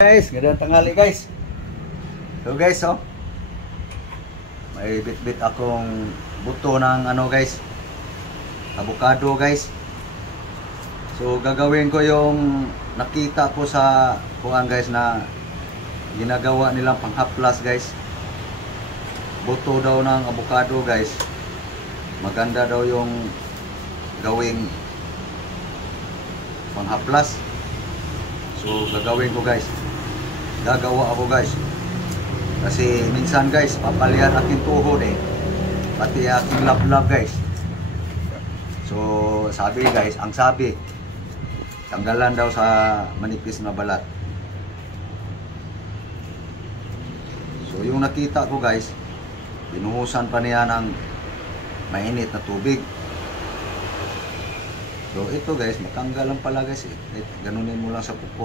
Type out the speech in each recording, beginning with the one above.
Guys, gandang tanghali guys. So guys, oh. May bit-bit akong buto ng ano guys, avocado guys. So gagawin ko yung nakita ko sa kuan guys na ginagawa nilang panghaplas guys. Buto daw ng avocado guys. Maganda daw yung gawing panghaplas. So gagawin ko guys. Gagawa ako guys. Kasi minsan guys, papalian aking tuhod pati aking lablab guys. So sabi guys, ang sabi, tanggalan daw sa manipis na balat. So yung nakita ko guys, binuhusan pa niya ng mainit na tubig. So ito guys, matanggal lang pala guys ganunin mo lang sa pupo.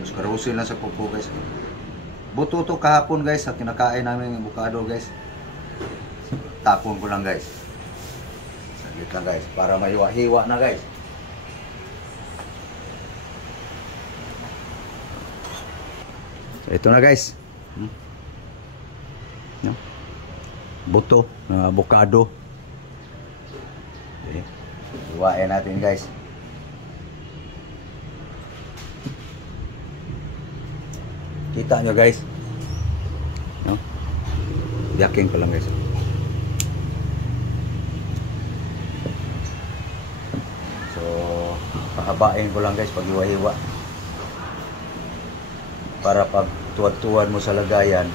Tapos karusin lang sa pupo guys. Buto to kahapon guys, sa kinakain namin ng avocado guys. Tapon ko lang guys. Saglit lang guys, para mahiwa-hiwa na guys. So ito na guys. Buto ng avocado. Okay. Hiwain natin guys. Kita nyo guys, no? Yakin ko lang guys. So pahabain ko lang guys pag hiwa-hiwa, para pag tuwad-tuwad mo sa lagayan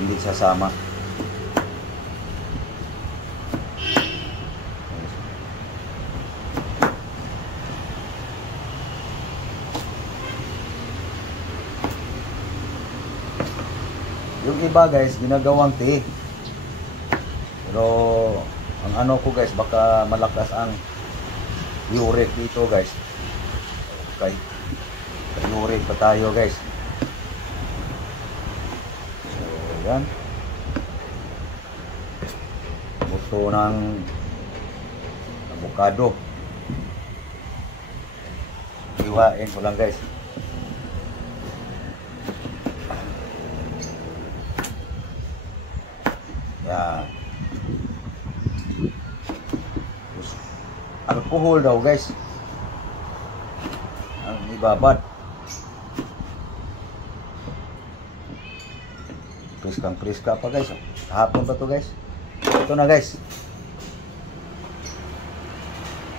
hindi sasama. Yung iba guys, ginagawang tea. Pero ang ano ko guys, baka malakas ang uric dito guys. Okay. Uric pa tayo guys. So yan. Buto ng avocado. Hiwain ko lang guys. Yan. Alcohol daw guys ang ibabad. Priska pa guys. Hapon pa to guys. Ito na guys,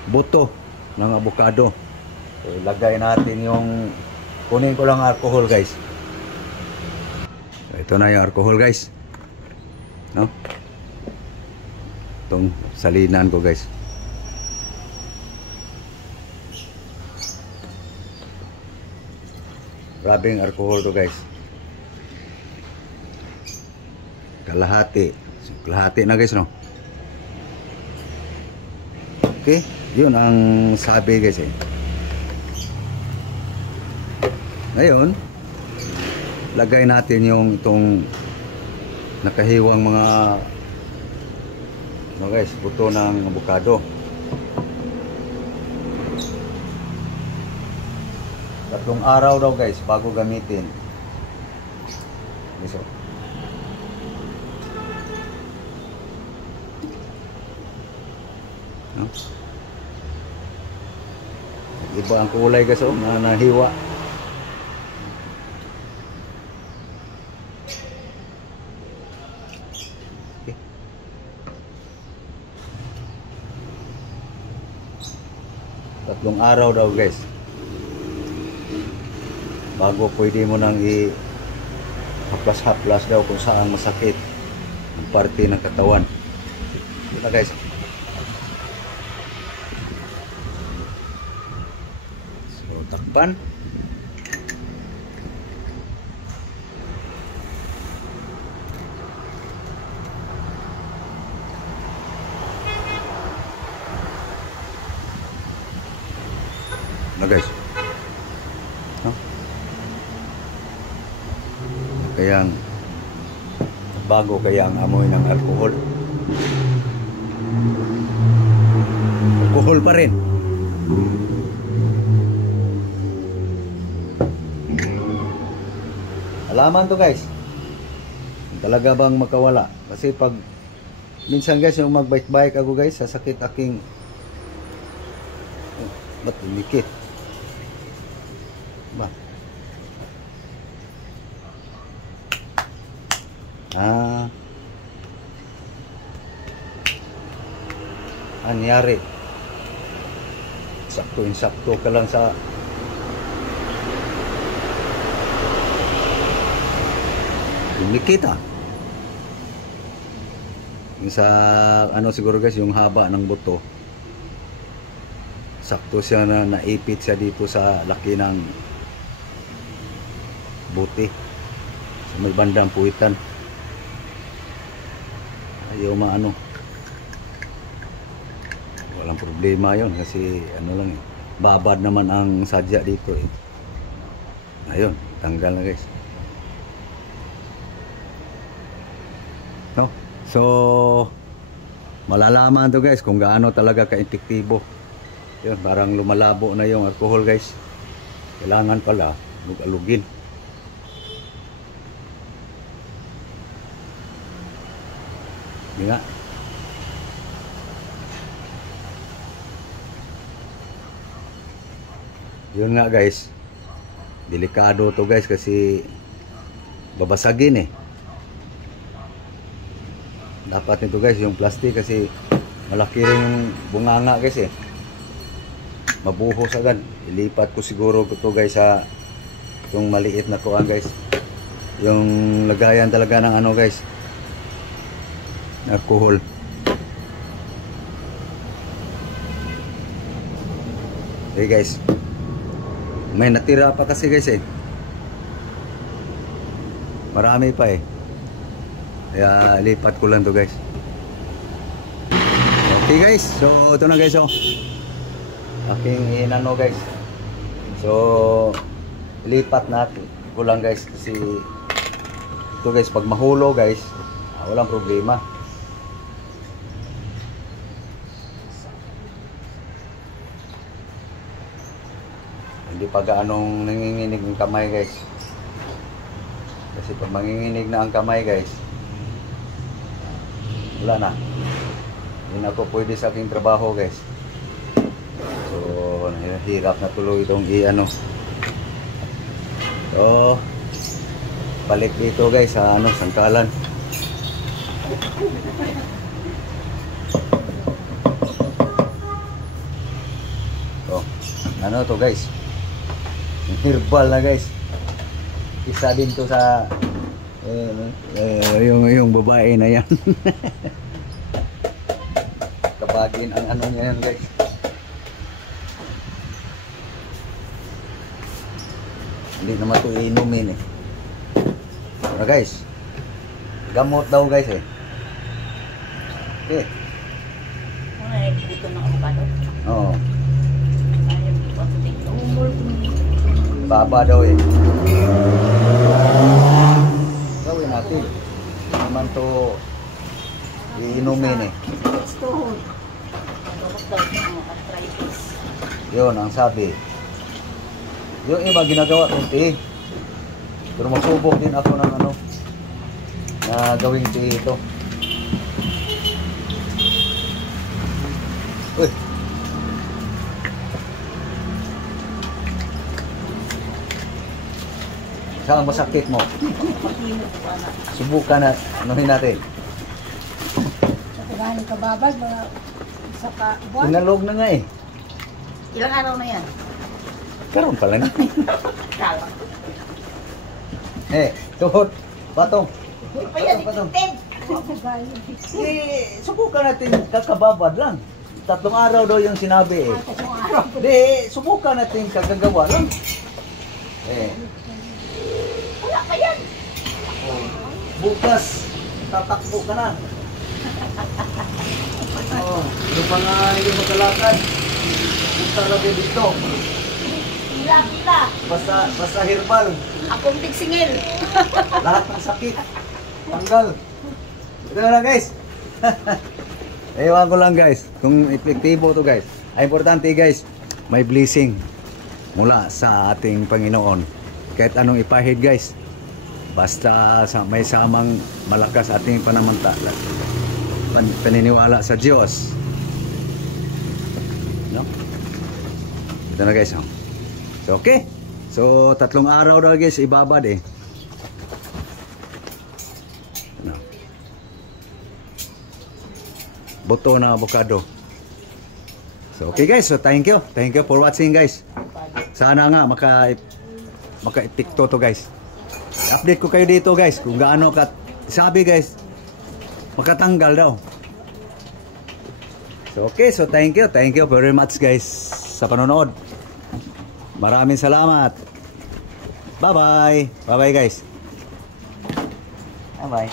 buto ng avocado. So ilagay natin yung, kunin ko lang alcohol guys. So, ito na yung alcohol guys, no? Itong salinan ko guys. Grabing alcohol to guys. Kalahati. So, kalahati na guys, no? Okay, yun ang sabi guys Ngayon, lagay natin yung itong nakahiwang mga guys, buto ng avocado. Tatlong araw daw guys bago gamitin. So, no? Iba ang kulay guys, na nahiwa. Tatlong araw daw guys bago pwede mo nang i-haplas-haplas daw kung saan masakit ang parte ng katawan. Ito na guys. So takpan. Na guys, no? Kaya bago kaya ang amoy ng alcohol. Alcohol pa rin. Alaman to guys. Talaga bang makawala? Kasi pag minsan guys yung magbike-bike ako guys, sasakit aking ba't umikit? Ba? Anyari? Sakto ka lang sa umikit yung sa ano siguro guys, yung haba ng buto sakto siya na naipit siya dito sa laki ng buti sa may bandang puwitan. Ayaw maano, walang problema yon kasi ano lang babad naman ang sadya dito ayun, tanggal na guys. No? So malalaman to guys kung gaano talaga ka-epektibo. Yun, parang lumalabo na yung alcohol guys. Kailangan pala lug-alugin. Yun nga. Yun nga guys. Delikado to guys kasi babasagin Dapat nito guys yung plastic kasi malaki rin yung bunganga guys mabuhos agad. Ilipat ko siguro ito guys sa yung maliit na kuwan guys, yung lagayan talaga ng ano guys, alcohol. Okay guys, may natira pa kasi guys marami pa kaya lipat ko lang to guys. Okay guys, so ito na guys aking inano guys. So lipat natin ko lang guys kasi ito guys pag mahulo guys walang problema. Hindi pa gaanong nanginginig ng kamay guys. Kasi pag manginginig na ang kamay guys wala na. Hindi na ako pwede sa aking trabaho guys. So hirap na tuloy itong i-ano. So balik dito guys sa ano, sangkalan. So ano to guys, herbal na guys. Isa din to sa yung babae na yan. Kabagin ang ano niya yan guys. Hindi naman ito iinumin Pero guys, gamot daw guys Okay. Dito ng avocado? Oo. Baba daw Gawin natin. Naman to iinumin Stone. Gamot daw ng arthritis. Yun ang sabi. Yung iba ginagawa kong tea. Pero magsubok din ako ng ano na gawing tea ito. Uy. Saan masakit mo? Subukan na anuhin natin. Galing kababag, mga isa ka buwan. Pinalog na nga Ilang araw na yan? Karoon pala na. Kala. Tuhod. Batong. Ayan, itim. Subukan natin kakababad lang. 3 araw daw yung sinabi Di, subukan natin kagagawa lang. Wala ka yan. Bukas, tatakbo ka na. Yung mga hindi magalakad, punta lagi dito. Pila. Basta herbal. Akong tigsingil. Lahat ng sakit. Tanggal. Ito na lang guys. Ewan ko lang guys kung epektibo to guys. Ay importante guys, may blessing mula sa ating Panginoon. Kahit anong ipahid guys, Basta may samang malakas ating panamantala. Paniniwala sa Diyos. No? Ito na guys. So okay. So 3 araw daw guys ibabad eh. No. Buto na avocado. So okay guys, so thank you. Thank you for watching guys. Sana nga maka-epekto to guys. I-update ko kayo dito guys kung gaano ka sabi guys makatanggal daw. So okay, so thank you very much guys sa panonood. Maraming salamat. Bye bye. Bye bye guys. Bye bye.